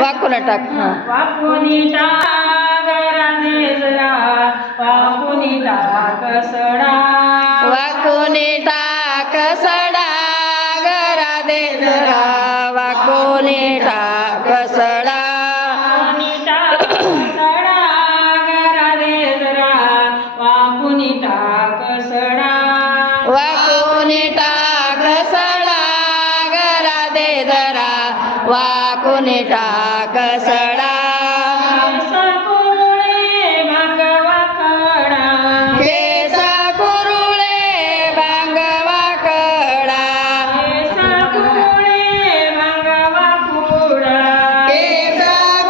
वाकुला टाक. वाकुनी टाक राधे जरा वाकुनी टाक सडा वाकुनी टाक सडा गरा दे जरा वाकुनी टाक सडा वाकुनी टाक सडा राधे जरा वाकुनी टाक सडा वाकुनी टाक सडा गरा दे जरा वाकुनी टाक सडा केस कुरुळे भांगवा खडा केस कुरुळे भांगवा खडा केस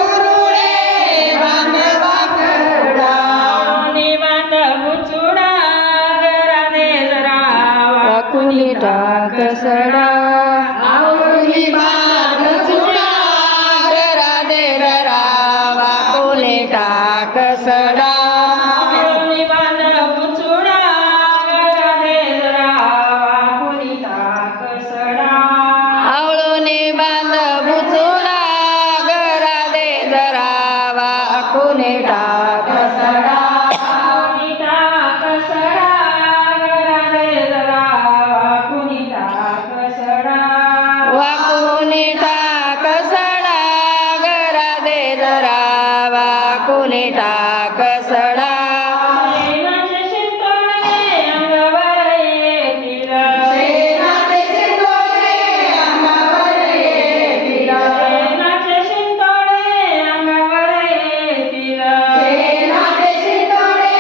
कुरुळे भांगवा खडा निवांत बुचुडा राधे जरा वाकुनी टाक सडा आवळी बाग चुडा गरा दे जरा वाकुनी टाक सडा निवांत बुचुडा राधे जरा वाकुनी टाक सडा आवळूनी बांध बुचुडा गरा दे जरा वाकुनी टाक सडा वाकुनी टाक सडा राधे जरा वाकुनी टाक सडा वाकुनी टाक सडा गरा दे जरा वाकुनी टाक सडा शेणाचे शिंतोडे अंगावर येतील शेणाचे शिंतोडे अंगावर येतील शेणाचे शिंतोडे अंगावर येतील शेणाचे शिंतोडे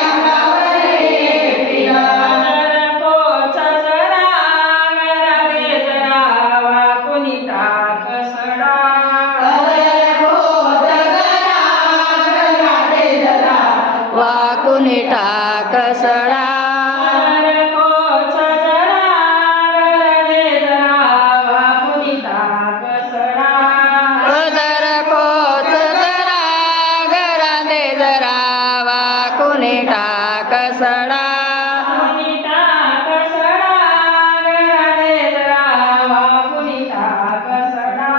अंगावर येतील कोचा जरा राधे जरा वाकुनी टाक सडा कोचा जरा राधे जरा वाकुनी टाक सडा कोचा जरा राधे जरा वाकुनी टाक सडा पदर कोच जरा गरा दे जरा वाकुनी टाक सडा वाकुनी टाक सडा राधे जरा वाकुनी टाक सडा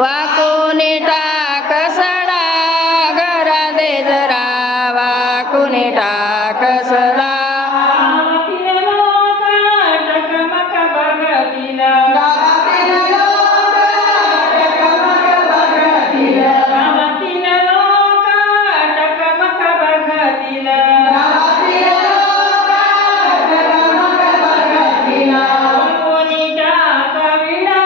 वाकुनी टाक सडा गरा दे जरा वाकुनी टाक सडा गावातील लोक टकमक बघतील गावातील लोक टकमक बघतील गावातील लोक टकमक बघतील गावातील लोक टकमक बघतील वाकुनी टाक विडा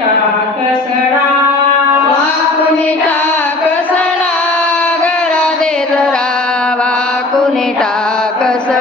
टाक सडा वाकुनी टाक सडा घरा दे जरा वाकुनी टाक सडा